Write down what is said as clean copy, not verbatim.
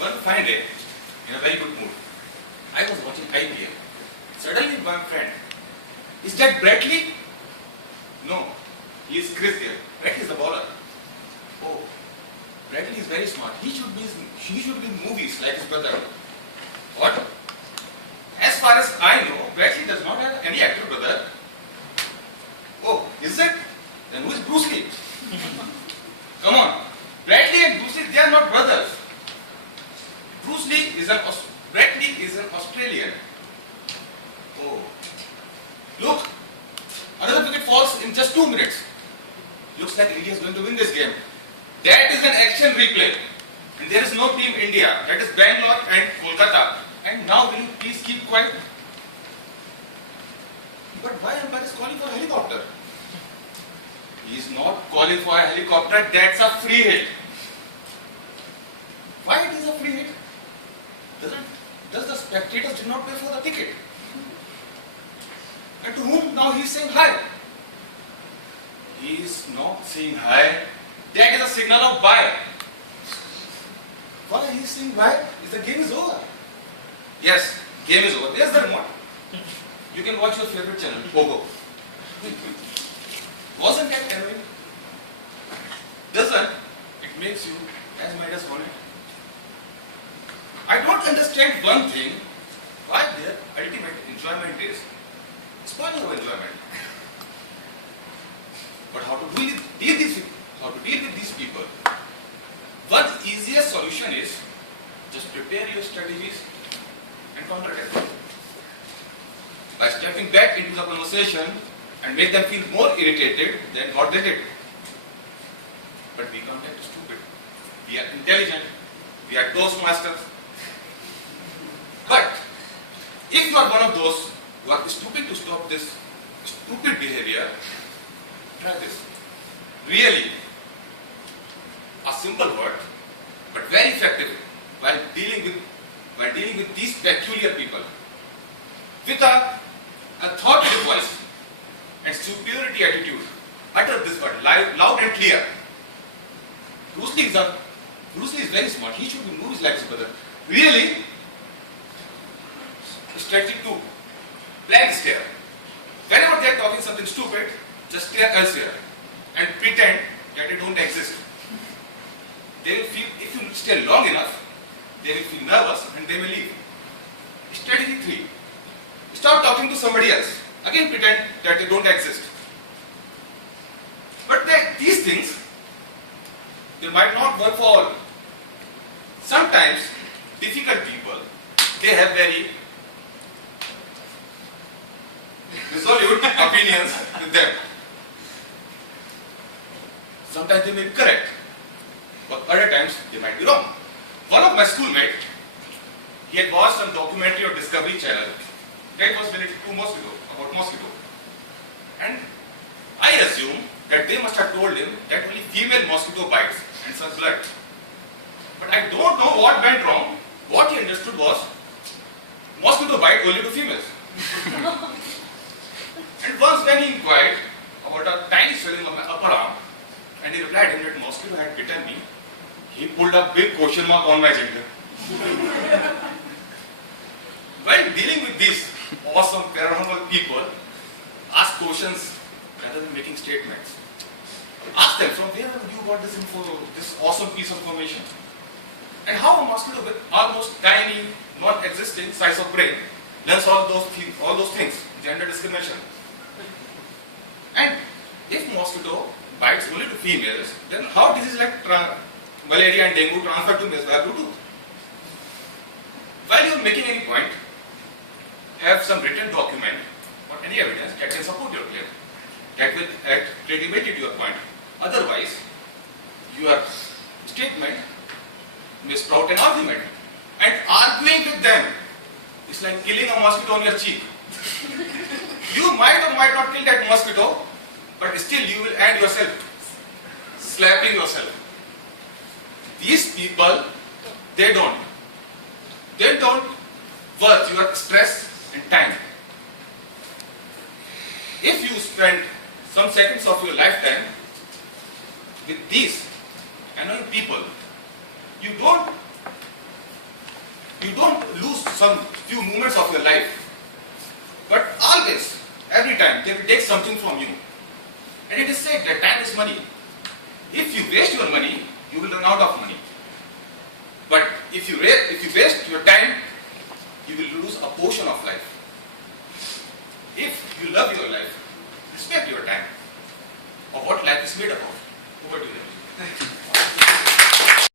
One fine day, in a very good mood, I was watching IPL. Suddenly my friend, is that Bradley? No, he is Chris Gale. Bradley is the bowler. Oh, Bradley is very smart. He should be in movies like his brother. What? As far as I know, Bradley does not have any actor brother. Oh, is it? Then who is Bruce Lee? Come on. Bradley and Bruce Lee, they are not brothers. Bradley is an Australian. Oh. Look. Another wicket falls in just 2 minutes. Looks like India is going to win this game. That is an action replay. And there is no team India. That is Bangalore and Kolkata. And now will you please keep quiet? But why umpire is calling for a helicopter? He is not calling for a helicopter. That's a free hit. Why it is a free hit? Does the spectators did not pay for the ticket? And to whom now he is saying hi? He is not saying hi. That is a signal of bye. Why he is saying bye? Is the game is over. Yes, game is over. There's the remote. You can watch your favorite channel, Pogo. Wasn't that annoying? Doesn't it makes you as mad as wanted? I don't understand one thing, why their ultimate enjoyment is spoiling your enjoyment. But how to deal with these people? One easiest solution is just prepare your strategies and counterattack. By stepping back into the conversation and make them feel more irritated than what they did. But we can't act stupid. We are intelligent. We are Toastmasters. But if you are one of those who are stupid to stop this stupid behavior, try this. Really, a simple word, but very effective while dealing with these peculiar people. With a authoritative voice and superiority attitude, utter this word loud and clear. Bruce Lee is very smart. He should be in movies like his brother. Really? Strategy 2. Blank stare. Whenever they are talking something stupid, just stare elsewhere and pretend that they don't exist. They will feel, if you stay long enough, they will feel nervous and they will leave. Strategy 3. Start talking to somebody else. Again pretend that they don't exist. But these things, they might not work for all. Sometimes, difficult people, they have very resolute opinions with them. Sometimes they may be correct, but other times they might be wrong. One of my schoolmates, he had watched some documentary on Discovery Channel that was related to about mosquito. And I assume that they must have told him that only female mosquito bites and sucks blood. But I don't know what went wrong. What he understood was mosquito bite only to females. And once when he inquired about a tiny swelling of my upper arm, and he replied him that mosquito had bitten me, he pulled a big question mark on my gender. While dealing with these awesome paranormal people, ask questions rather than making statements. Ask them from where you got this info, this awesome piece of information. And how a mosquito with almost tiny, non-existing size of brain learns all those things, gender discrimination. And if mosquito bites only to females, then how diseases like malaria and dengue transfer to males via Bluetooth? While you are making any point, have some written document or any evidence that can support your claim, that will add credibility to your point. Otherwise, your statement may sprout an argument. And arguing with them is like killing a mosquito on your cheek. You might or might not kill that mosquito, but still you will end yourself slapping yourself. These people, they don't worth your stress and time. If you spend some seconds of your lifetime with these annoying people, you don't You don't lose some few moments of your life, but always, every time, they will take something from you. And it is said that time is money. If you waste your money, you will run out of money. But if you waste your time, you will lose a portion of life. If you love your life, respect your time, of what life is made up of. Over to you. Thank you.